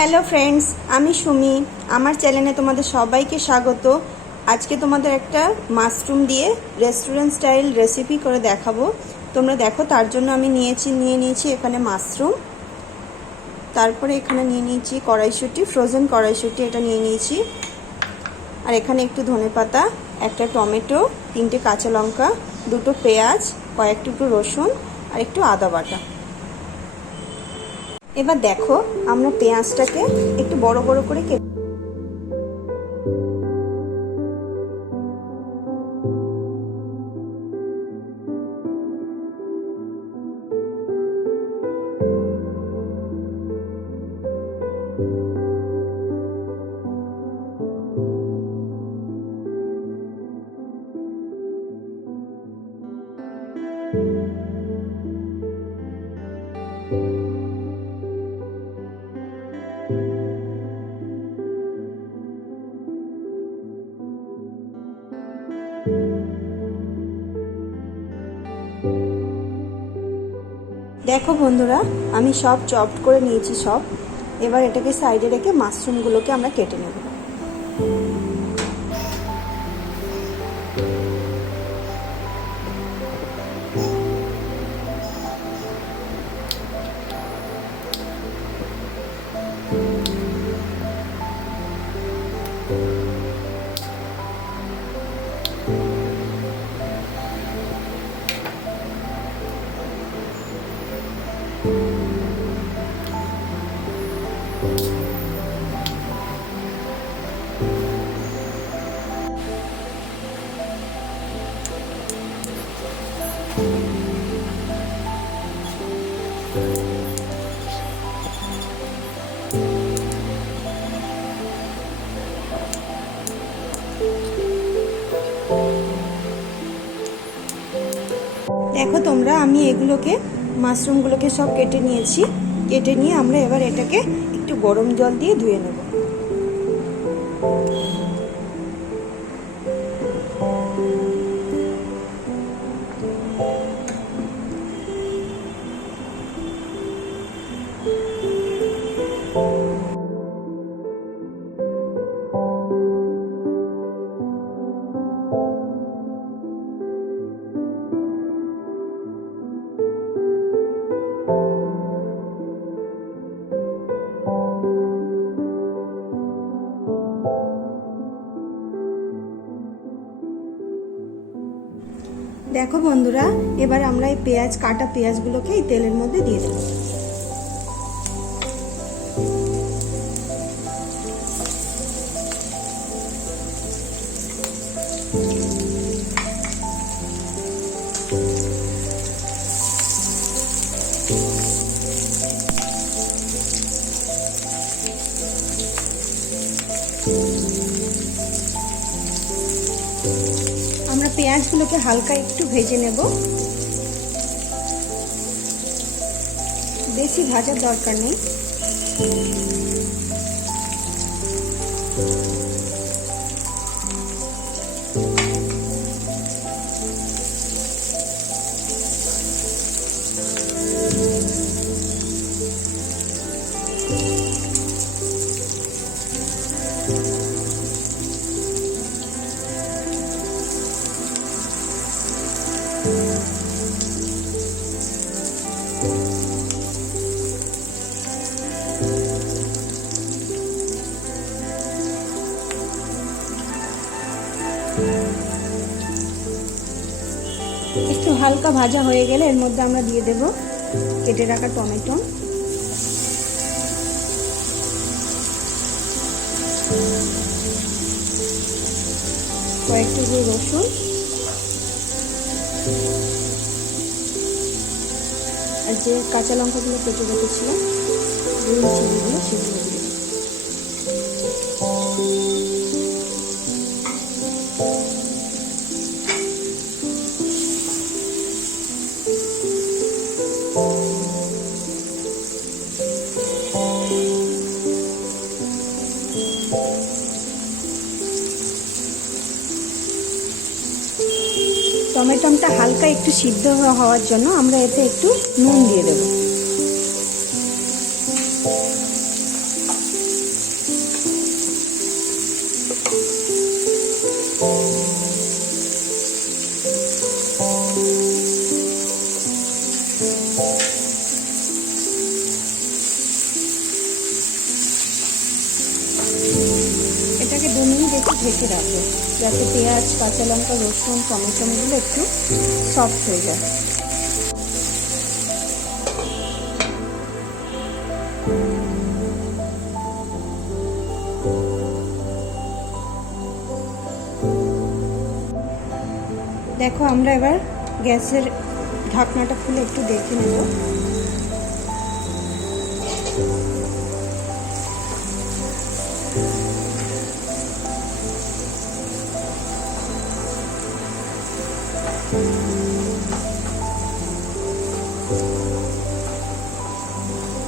Hello friends, আমি সুমি। আমার চ্যানেলে তোমাদের সবাইকে স্বাগত। আজকে তোমাদের একটা মাশরুম দিয়ে রেস্টুরেন্ট স্টাইল রেসিপি করে দেখাবো। তোমরা দেখো, তার জন্য আমি নিয়ে নিয়েছি এখানে মাশরুম, তারপরে এখানে নিয়ে নিয়েছি কড়াইশুঁটি, ফ্রোজেন কড়াইশুঁটি এটা নিয়ে নিয়েছি, আর এখানে একটু ধনেপাতা, একটা টমেটো, 3টে কাঁচা লঙ্কা, 2টো পেঁয়াজ, কয়েক টুকরো রসুন আর একটু আদা বাটা। এবার দেখো, আমরা পেঁয়াজটাকে একটু বড় বড় করে কেটে দেখো বন্ধুরা, আমি সব চপড করে নিয়েছি সব। এবার এটাকে সাইডে রেখে মাশরুমগুলোকে আমরা কেটে নেব। দেখো তোমরা, আমি এগুলোকে মাশরুমগুলোকে সব কেটে নিয়েছি। কেটে নিয়ে আমরা এবার এটাকে একটু গরম জল দিয়ে ধুয়ে নেব। দেখো বন্ধুরা, এবার আমরা এই কাটা পেঁয়াজগুলোকে এই তেলের মধ্যে দিয়ে দেব। আমরা পেঁয়াজগুলোকে হালকা একটু ভেজে নেব, বেশি ভাজার দরকার নেই। একটু হালকা ভাজা হয়ে গেলে এর মধ্যে আমরা দিয়ে দেব কেটে রাখা টমেটো, কয়েক টুকরো রসুন আর যে কাঁচা লঙ্কাগুলো কেটে রেখেছিলাম, গ্রিন চিলিগুলো, সেগুলো দিয়ে। টমেটোটা হালকা একটু সিদ্ধ হওয়ার জন্য আমরা এতে একটু নুন দিয়ে দেব। ঢেকে রাখবো, যাতে পেঁয়াজ, কাঁচা লঙ্কা, রসুন, টমেটোগুলো একটু সফট হয়ে যায়। দেখো আমরা এবার গ্যাসের ঢাকনাটা খুলে একটু দেখে নেব।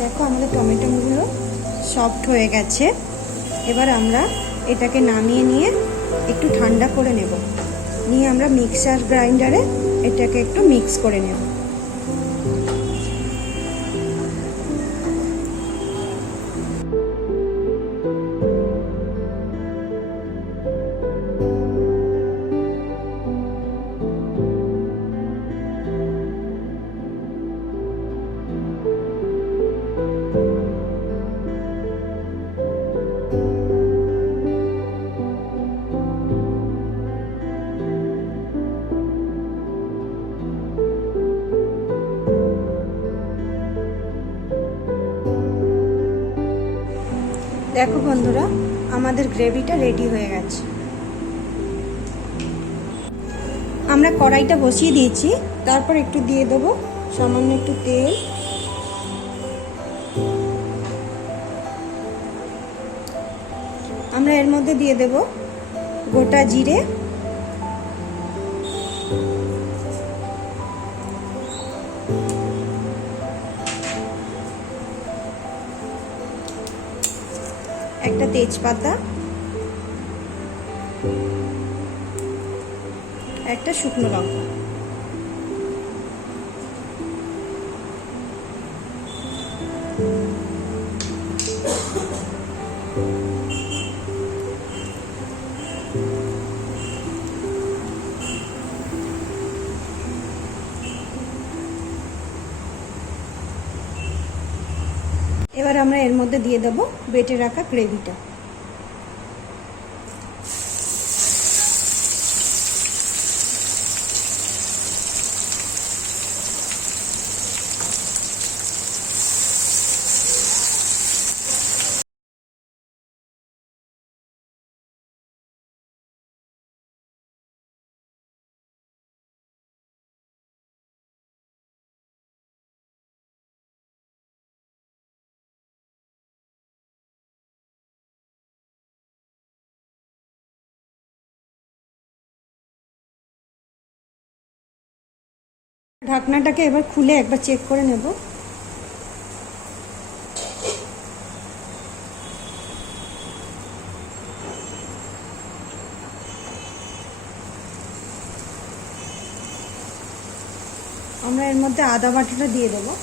দেখো আমাদের টমেটোগুলো সফট হয়ে গেছে। এবার আমরা এটাকে নামিয়ে নিয়ে একটু ঠান্ডা করে নেব, নিয়ে আমরা মিক্সার গ্রাইন্ডারে এটাকে একটু মিক্স করে নেব। দেখো বন্ধুরা, আমাদের গ্রেভিটা রেডি হয়ে গেছে। আমরা কড়াইটা বসিয়ে দিয়েছি, তারপর একটু দিয়ে দেবো সামান্য একটু তেল। আমরা এর মধ্যে দিয়ে দেব গোটা জিরে, একটা তেজপাতা, একটা শুকনো লঙ্কা। এবার আমরা এর মধ্যে দিয়ে দেব বেটে রাখা গ্রেভিটা। ঢাকনাটাকে এবার খুলে একবার চেক করে নেব। আমরা এর মধ্যে আদা বাটাটা দিয়ে দেবো।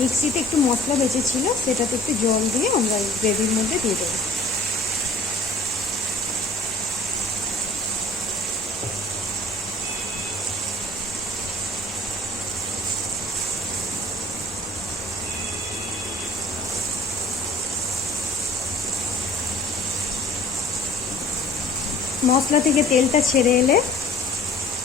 মিক্সিতে একটু মশলা বেঁচেছিল, সেটাতে একটু জল দিয়ে আমরা এই গ্রেভির মধ্যে দিয়ে দেবো। মশলা থেকে তেলটা ছেড়ে এলে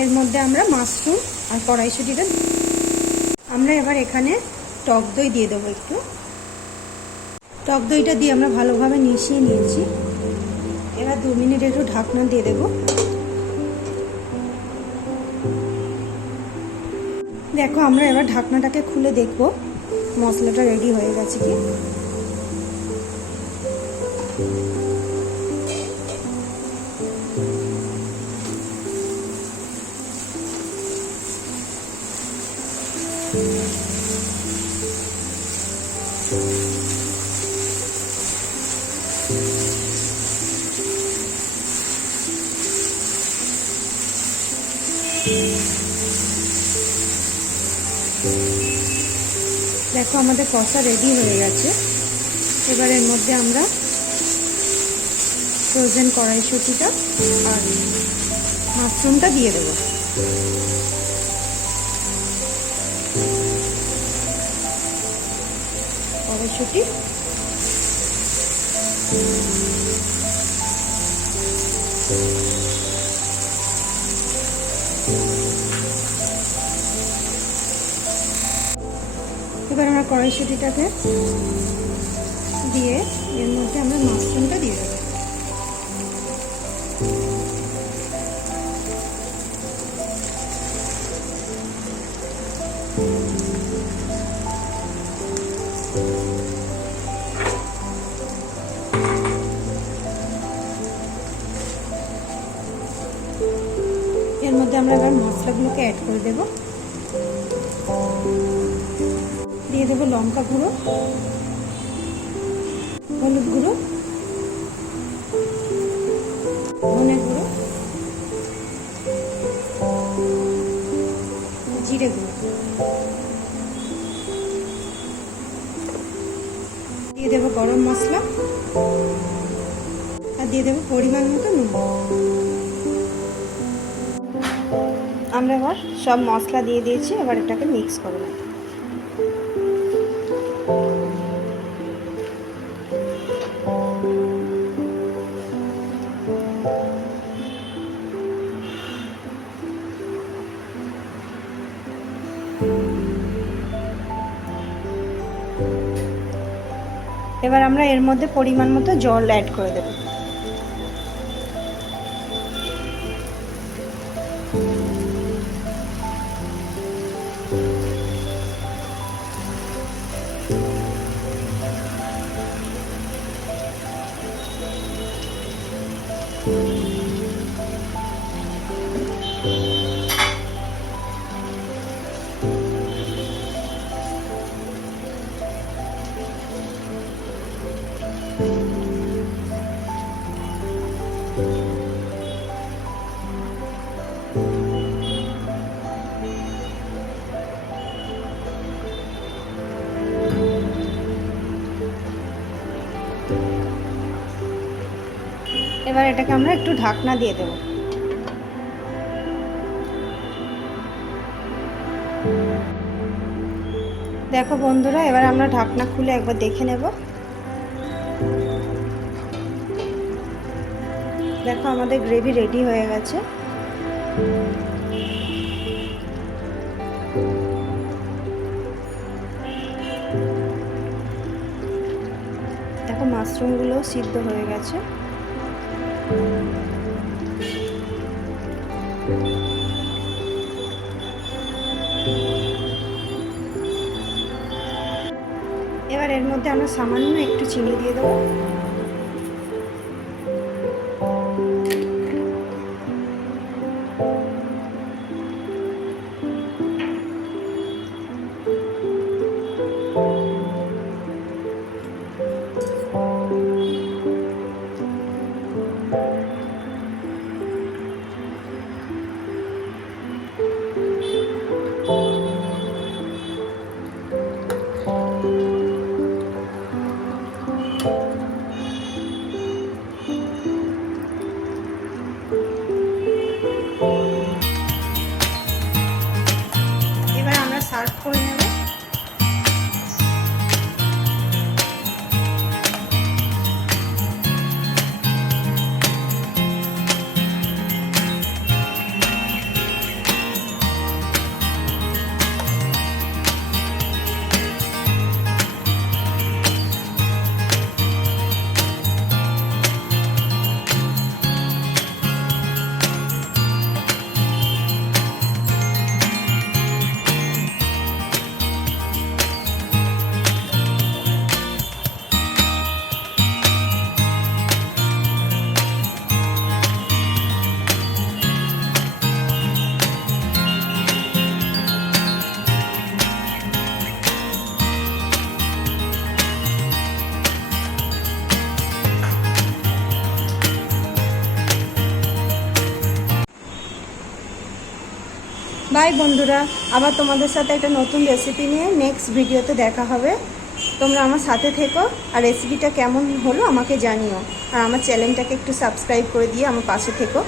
এর মধ্যে আমরা মাশরুম আর কড়াইশুঁটিটা, আমরা এবার এখানে টক দই দিয়ে দেবো। একটু টক দইটা দিয়ে আমরা ভালোভাবে মিশিয়ে নিয়েছি। এবার 2 মিনিট একটু ঢাকনা দিয়ে দেবো। দেখো আমরা এবার ঢাকনাটাকে খুলে দেখব মশলাটা রেডি হয়ে গেছে কি। দেখো আমাদের কষা রেডি হয়ে গেছে। এবার এর মধ্যে আমরা ফ্রোজেন কড়াইশুঁটিটা আর মাশরুমটা দিয়ে দেবো। কড়াইশুঁটি, এবার আমরা কড়াইশুঁটিটাকে দিয়ে এর মধ্যে আমরা মাশরুমটা দিয়ে দেবো। এর মধ্যে আমরা এবার মশলাগুলোকে অ্যাড করে দেব। দিয়ে দেবো লঙ্কা গুঁড়ো, হলুদ গুঁড়ো, ধনে গুঁড়ো, জিরে গুঁড়ো, দিয়ে দেবো গরম মশলা, আর দিয়ে দেবো পরিমাণ মতো নুন। আমরা এবার সব মশলা দিয়ে দিয়েছি, এবার এটাকে মিক্স করে নেব। এবার আমরা এর মধ্যে পরিমাণ মতো জল অ্যাড করে দেব। এবার এটাকে আমরা একটু ঢাকনা দিয়ে দেব। দেখো বন্ধুরা, এবার আমরা ঢাকনা খুলে একবার দেখে নেব। দেখো আমাদের গ্রেভি রেডি হয়ে গেছে। দেখো মাশরুমগুলো সিদ্ধ হয়ে গেছে। এবার এর মধ্যে আমরা সামান্য একটু চিনি দিয়ে দেবো। সার্ভ করে নেব। বাই বন্ধুরা, আবার তোমাদের সাথে একটা নতুন রেসিপি নিয়ে নেক্সট ভিডিওতে দেখা হবে। তোমরা আমার সাথে থেকো, আর রেসিপিটা কেমন হলো আমাকে জানিও, আর আমার চ্যানেলটাকে একটু সাবস্ক্রাইব করে দিয়ে আমার পাশে থেকো।